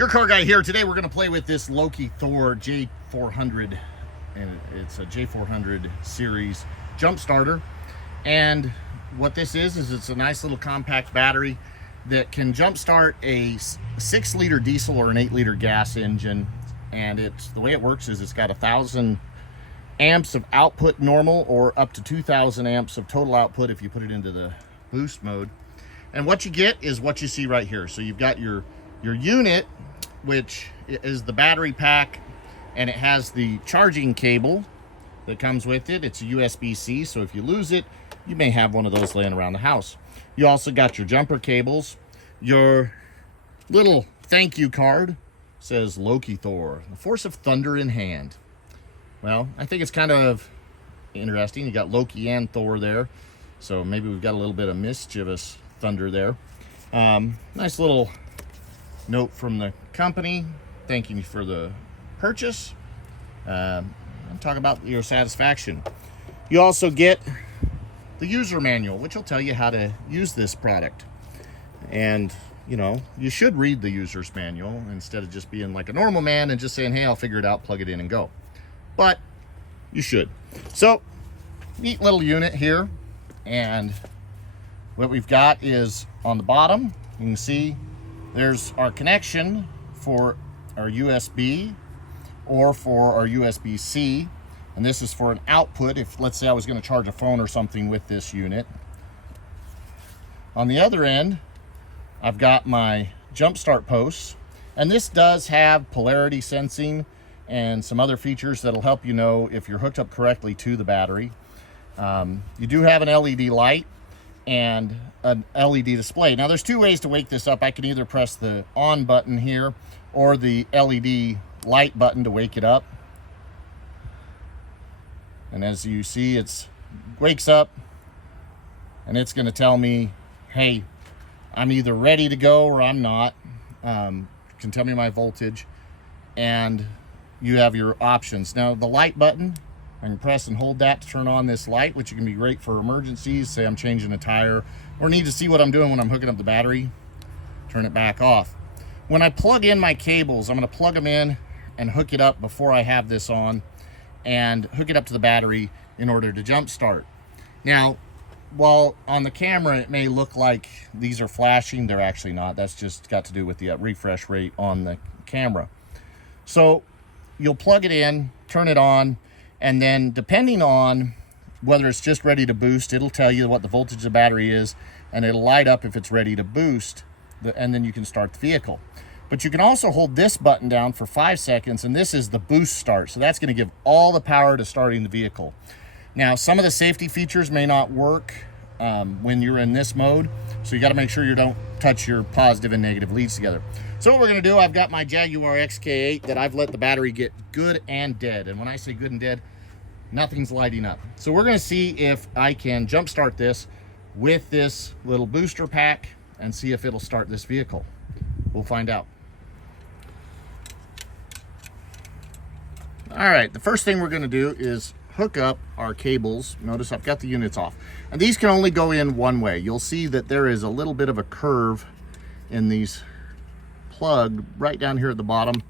Your car guy here. Today we're going to play with this LOKITHOR J400, and it's a J400 series jump starter. And what this is it's a nice little compact battery that can jump start a 6-liter diesel or an 8-liter gas engine. And it's the way it works is it's got 1,000 amps of output normal, or up to 2,000 amps of total output if you put it into the boost mode. And what you get is what you see right here. So you've got your unit, which is the battery pack, and it has the charging cable that comes with it. It's a USB-C, so if you lose it, you may have one of those laying around the house. You also got your jumper cables. Your little thank you card says LOKITHOR, the force of thunder in hand. Well, I think it's kind of interesting. You got Loki and Thor there, so maybe we've got a little bit of mischievous thunder there. Nice little note from the company thanking you for the purchase. Talk about your satisfaction. You also get the user manual, which will tell you how to use this product. And you know, you should read the user's manual instead of just being like a normal man and just saying, hey, I'll figure it out, plug it in and go. But you should. So, neat little unit here. And what we've got is on the bottom, you can see there's our connection for our USB or for our USB-C. And this is for an output if, let's say, I was going to charge a phone or something with this unit. On the other end, I've got my jump start posts. And this does have polarity sensing and some other features that'll help you know if you're hooked up correctly to the battery. You do have an LED light and an LED display. Now there's two ways to wake this up. I can either press the on button here or the LED light button to wake it up. And as you see, it wakes up and it's going to tell me, hey, I'm either ready to go or I'm not. Can tell me my voltage, and you have your options. Now the light button, I can press and hold that to turn on this light, which can be great for emergencies. Say I'm changing a tire or need to see what I'm doing when I'm hooking up the battery. Turn it back off. When I plug in my cables, I'm going to plug them in and hook it up before I have this on, and hook it up to the battery in order to jump start. Now, while on the camera it may look like these are flashing, they're actually not. That's just got to do with the refresh rate on the camera. So you'll plug it in, turn it on, and then depending on whether it's just ready to boost, it'll tell you what the voltage of the battery is, and it'll light up if it's ready to boost, and then you can start the vehicle. But you can also hold this button down for 5 seconds, and this is the boost start. So that's going to give all the power to starting the vehicle. Now, some of the safety features may not work when you're in this mode, so you got to make sure you don't touch your positive and negative leads together. So what we're going to do, I've got my Jaguar XK8 that I've let the battery get good and dead. And when I say good and dead, nothing's lighting up. So we're going to see if I can jump start this with this little booster pack and see if it'll start this vehicle. We'll find out. All right, the first thing we're going to do is hook up our cables. Notice I've got the units off, and these can only go in one way. You'll see that there is a little bit of a curve in these plug right down here at the bottom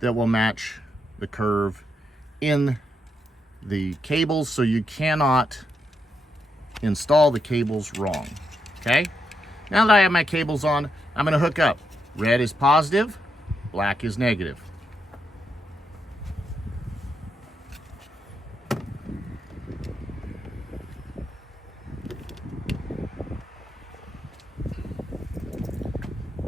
that will match the curve in the cables, so you cannot install the cables wrong. Okay, now that I have my cables on, I'm going to hook up. Red is positive, black is negative.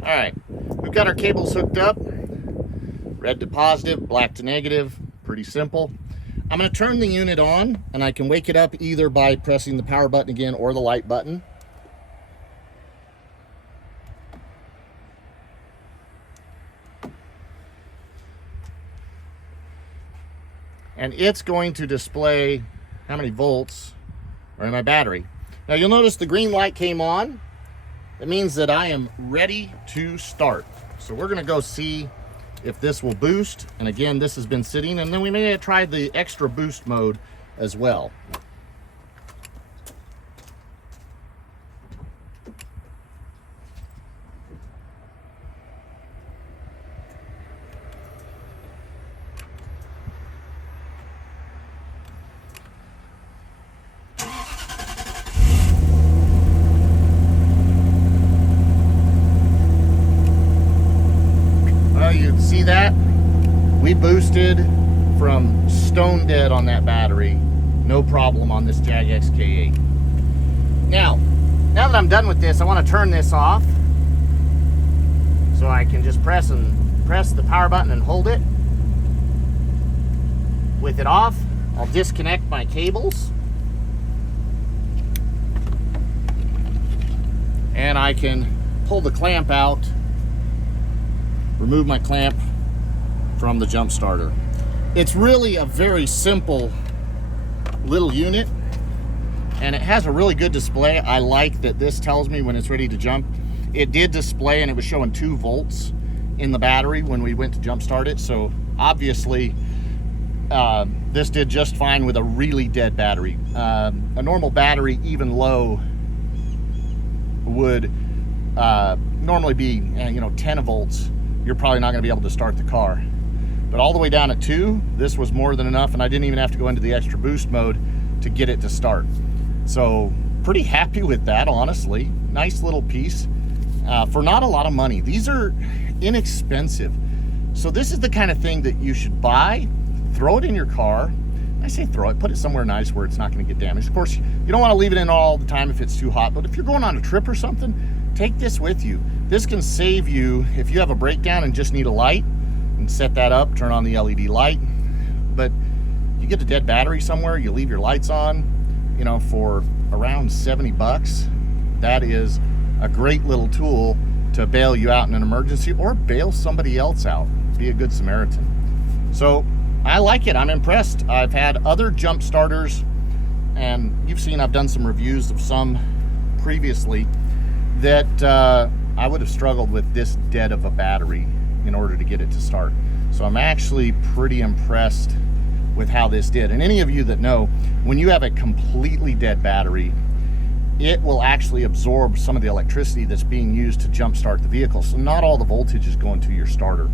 All right, we've got our cables hooked up. Red to positive, black to negative, pretty simple. I'm going to turn the unit on, and I can wake it up either by pressing the power button again or the light button. And it's going to display how many volts are in my battery. Now you'll notice the green light came on. That means that I am ready to start. So we're gonna go see if this will boost. And again, this has been sitting, and then we may have tried the extra boost mode as well. that, we boosted from stone dead on that battery. No problem on this Jag XK8. Now that I'm done with this, I want to turn this off. So I can just press the power button and hold it. With it off, I'll disconnect my cables. And I can pull the clamp out, remove my clamp from the jump starter. It's really a very simple little unit, and it has a really good display. I like that this tells me when it's ready to jump. It did display, and it was showing 2 volts in the battery when we went to jump start it. So obviously this did just fine with a really dead battery. A normal battery, even low, would normally be 10 volts. You're probably not going to be able to start the car. But all the way down at 2, this was more than enough, and I didn't even have to go into the extra boost mode to get it to start. So pretty happy with that, honestly. Nice little piece for not a lot of money. These are inexpensive. So this is the kind of thing that you should buy, throw it in your car. I say throw it, put it somewhere nice where it's not going to get damaged. Of course, you don't want to leave it in all the time if it's too hot, but if you're going on a trip or something, take this with you. This can save you if you have a breakdown and just need a light, and set that up, turn on the LED light. But you get a dead battery somewhere, you leave your lights on, for around 70 bucks. That is a great little tool to bail you out in an emergency, or bail somebody else out. Be a good Samaritan. So I like it. I'm impressed. I've had other jump starters, and you've seen I've done some reviews of some previously that I would have struggled with this dead of a battery in order to get it to start. So I'm actually pretty impressed with how this did. And any of you that know, when you have a completely dead battery, it will actually absorb some of the electricity that's being used to jump start the vehicle. So not all the voltage is going to your starter.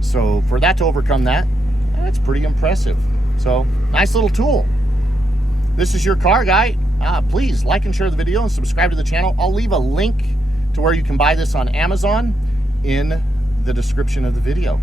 So for that to overcome that, that's pretty impressive. So nice little tool. This is your car guy. Please like and share the video and subscribe to the channel. I'll leave a link to where you can buy this on Amazon in the description of the video.